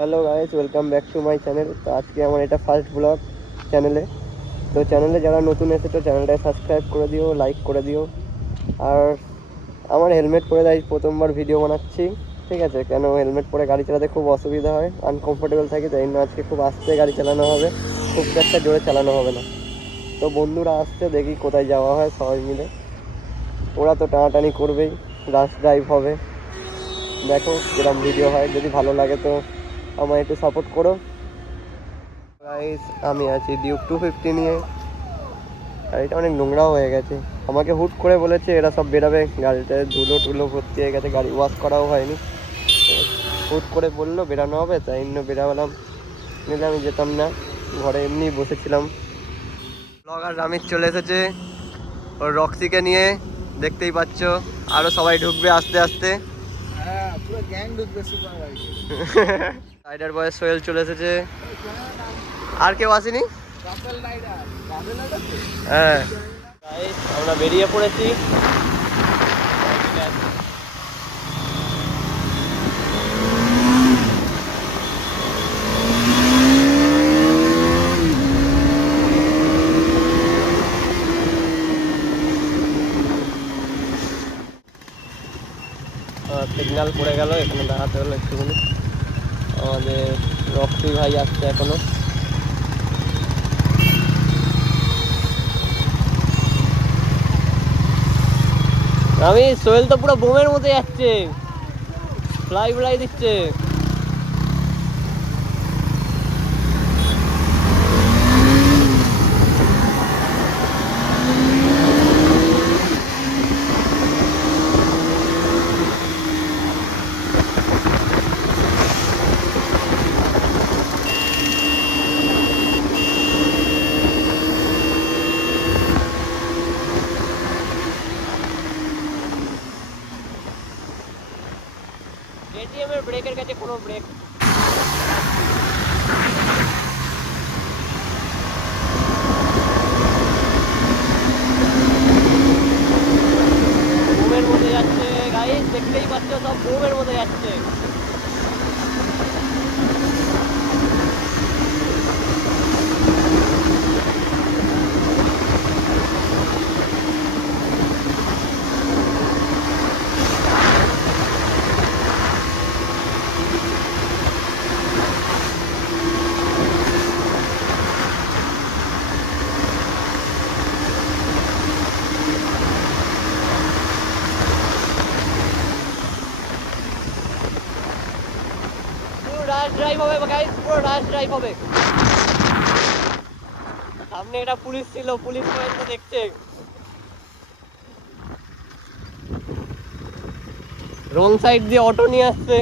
Hello guys, welcome back to my channel. তো আজকে আমার এটা ফার্স্ট ব্লগ চ্যানেলে। তো চ্যানেলে যারা নতুন এসেছো চ্যানেলটাকে সাবস্ক্রাইব করে দিও, লাইক করে দিও। আর আমার হেলমেট পরে তাই প্রথমবার ভিডিও বানাচ্ছি, ঠিক আছে? কেন হেলমেট পরে গাড়ি চালাতে খুব অসুবিধা হয়, আনকমফোর্টেবল থাকে, তাই জন্য আজকে খুব আস্তে গাড়ি চালানো হবে, খুব একটা জোরে চালানো হবে না। তো বন্ধুরা আসছে, দেখি কোথায় যাওয়া হয় সবাই মিলে। ওরা তো টানাটানি করবেই, রাশ ড্রাইভ হবে। দেখো কিরম ভিডিও হয়, যদি ভালো লাগে তো আমায় একটু সাপোর্ট করো গাইস। আমি আছি ডিউক 250 নিয়ে, আর এটা অনেক নোংরাও হয়ে গেছে। আমাকে হুট করে বলেছে এরা সব বেরাবে, গাড়িতে ধুলো টুলো ভর্তি হয়ে গেছে, গাড়ি ওয়াশ করাও হয়নি। হুট করে বললো বেরানো হবে, তাই জন্য বেরালাম, নিলে আমি যেতাম না, ঘরে এমনি বসেছিলাম। ব্লগার রামিত চলে এসেছে ওর রক্সিকে নিয়ে, দেখতেই পাচ্ছ। আরও সবাই ঢুকবে আস্তে আস্তে। রাইডার বয় সোহেল চলে এসেছে, আর কেউ আসেনি। হ্যাঁ আমরা বেরিয়ে পড়েছি। সিগন্যাল পড়ে গেল, এখানে দাঁড়াতে হলো একটুখানি। আমাদের রক্সি ভাই আসছে এখনো। আমি সোহেল তো পুরো বোমের মতো যাচ্ছে, ফ্লাই ফ্লাই দিচ্ছে। এটিএম এর ব্রেকের কাছে কোনো ব্রেক। বোমের মতো যাচ্ছে গাইস, দেখতেই পাচ্ছ সব বোমের মতো যাচ্ছে। রাশ ড্রাইভ হবে গাইস, পুরো রাশ ড্রাইভ হবে। সামনে একটা পুলিশ ছিল, পুলিশ পর্যন্ত দেখছে। রং সাইড দিয়ে অটো নিয়ে আসছে।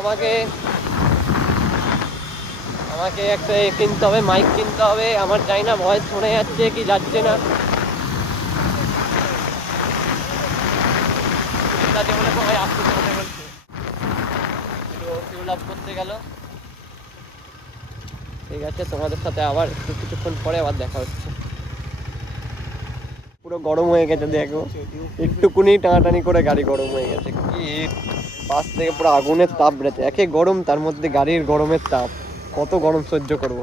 আমাকে আমাকে একটা কিনতে হবে, মাইক কিনতে হবে। আমার জানি না ভয়েস শোনা যাচ্ছে কি যাচ্ছে না। বলে সবাই আসতে বলছে, একটু ফিউল আপ করতে গেল। ঠিক আছে, তোমাদের সাথে আবার একটু কিছুক্ষণ পরে আবার দেখা হচ্ছে। পুরো গরম হয়ে গেছে, দেখো একটুকুনি টানাটানি করে গাড়ি গরম হয়ে গেছে। কি পাশ থেকে পুরো আগুনের তাপ বেড়েছে, একে গরম, তার মধ্যে গাড়ির গরমের তাপ, কত গরম সহ্য করব।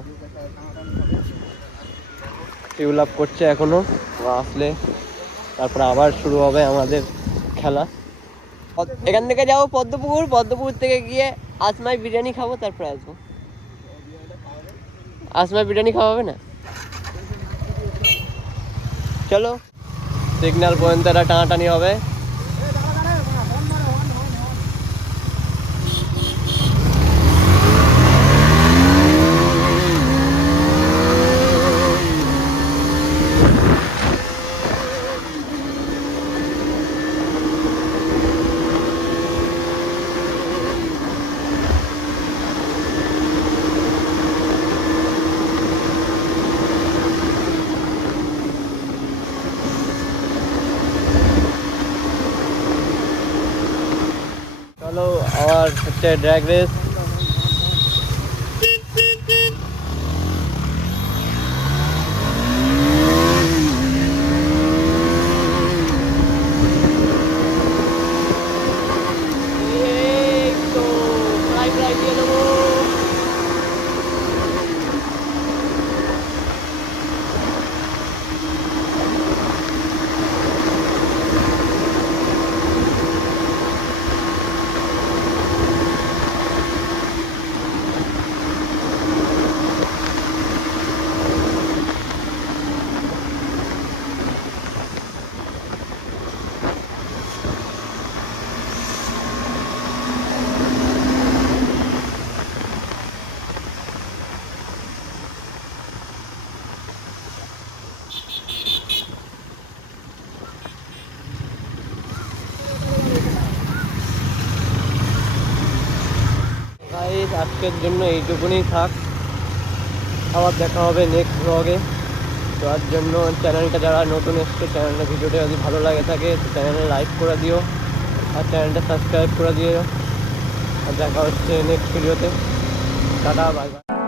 ফিউল আপ করছে এখনো, আসলে তারপরে আবার শুরু হবে আমাদের খেলা। এখান থেকে যাবো পদ্মপুকুর, পদ্মপুকুর থেকে গিয়ে আসমাই বিরিয়ানি খাবো, তারপরে আসবো। আসমাই বিরিয়ানি খাওয়া হবে না? চলো, সিগন্যাল পর্যন্ত একটা টানাটানি হবে। হচ্ছে ড্র্যাগ রেস। গাইস আজকের জন্য এইটুকুনি থাক, আবার দেখা হবে নেক্সট ব্লগে। তো তার জন্য চ্যানেলটা যারা নতুন এসছে, চ্যানেলের ভিডিওটা যদি ভালো লাগে থাকে তো চ্যানেলে লাইক করে দিও আর চ্যানেলটা সাবস্ক্রাইব করে দিও। আর দেখা হচ্ছে নেক্সট ভিডিওতে। Tata, bye bye.